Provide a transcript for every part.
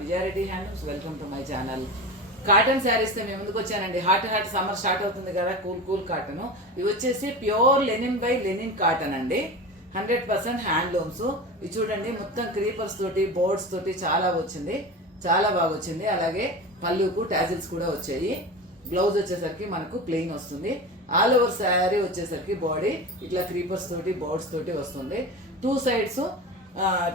Vijaya Reddy handlooms welcome to my channel. Cotton saris తో మేము ముందుకు వచ్చానండి. హాట్ సమ్మర్ స్టార్ట్ అవుతుంది కదా, కూల్ కాటన్. ఇవి వచ్చేసి pure linen by linen cotton అండి, 100% హ్యాండ్లూమ్స్. ఇది చూడండి, మొత్తం క్రీపర్స్ తోటి బోర్డ్స్ తోటి చాలా వచ్చింది, చాలా బాగా వచ్చింది. అలాగే పళ్ళుకు టాజిల్స్ కూడా వచ్చాయి. బ్లౌజ్ వచ్చేసరికి మనకు ప్లెయిన్ వస్తుంది. ఆల్ ఓవర్ శారీ వచ్చేసరికి బాడీ ఇట్లా క్రీపర్స్ తోటి బోర్డ్స్ తోటి వస్తుంది. 2 sides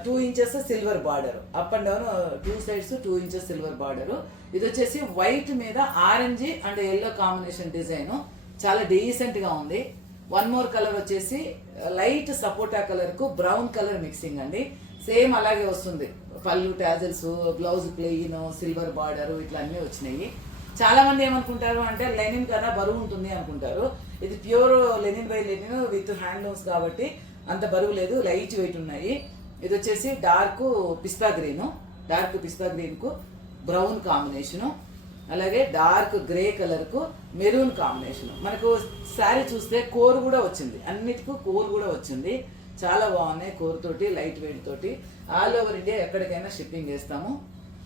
2 inches silver border, up and down 2 sides 2 inches silver border. ఇది వచ్చేసి వైట్ మీద orange and yellow combination design, చాలా డీసెంట్ గా ఉంది. వన్ మోర్ కలర్ వచ్చేసి లైట్ సపోటా కలర్ కు బ్రౌన్ కలర్ మిక్సింగ్ అండి. సేమ్ అలాగే వస్తుంది. పళ్ళు tassels, blouse plain, silver border, ఇట్లా అన్నీ వచ్చినాయి. చాలా మంది ఏమనుకుంటారు అంటే లెనిన్ కదా బరువు ఉంటుంది అనుకుంటారు. ఇది pure linen by Lenin with handlooms కాబట్టి అంత బరువు లేదు, లైట్ వెయిట్ ఉన్నాయి. ఇది వచ్చేసి డార్క్ పిస్తా గ్రీన్ కు బ్రౌన్ కాంబినేషను, అలాగే డార్క్ గ్రే కలర్ కు మెరూన్ కాంబినేషన్. మనకు శారీ చూస్తే కోర్ కూడా వచ్చింది, అన్నిటికీ కోర్ కూడా వచ్చింది. చాలా బాగున్నాయి. కోర్ తోటి లైట్ వెయిట్ తోటి ఆల్ ఓవర్ ఇండియా ఎక్కడికైనా షిప్పింగ్ చేస్తాము.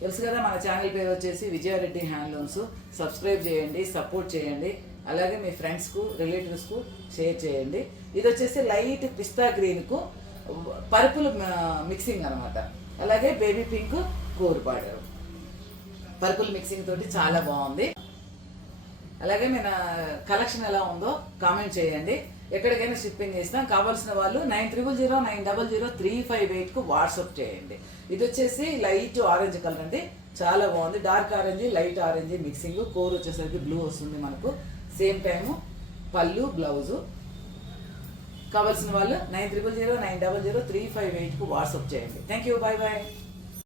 తెలుసు కదా, మన ఛానల్ పేరు వచ్చేసి విజయారెడ్డి హ్యాండ్లూమ్స్. సబ్స్క్రైబ్ చేయండి, సపోర్ట్ చేయండి. అలాగే మీ ఫ్రెండ్స్కు రిలేటివ్స్కు షేర్ చేయండి. ఇది వచ్చేసి లైట్ పిస్తా గ్రీన్కు పర్పుల్ మిక్సింగ్ అనమాట. అలాగే baby pink core border, purple mixing తోటి చాలా బాగుంది. అలాగే మన కలెక్షన్ ఎలా ఉందో కామెంట్ చేయండి. ఎక్కడికైనా షిప్పింగ్ చేస్తాం. కావాల్సిన వాళ్ళు 9309000358 కు వాట్సాప్ చేయండి. ఇది వచ్చేసి లైట్ ఆరెంజ్ కలర్ అండి, చాలా బాగుంది. Dark orange light orange mixing. కోర్ వచ్చేసరికి బ్లూ వస్తుంది మనకు. సేమ్ టైము పళ్ళు బ్లౌజు. కావాల్సిన వాళ్ళు 9309000358 కు వాట్సాప్ చేయండి. Thank you, bye bye.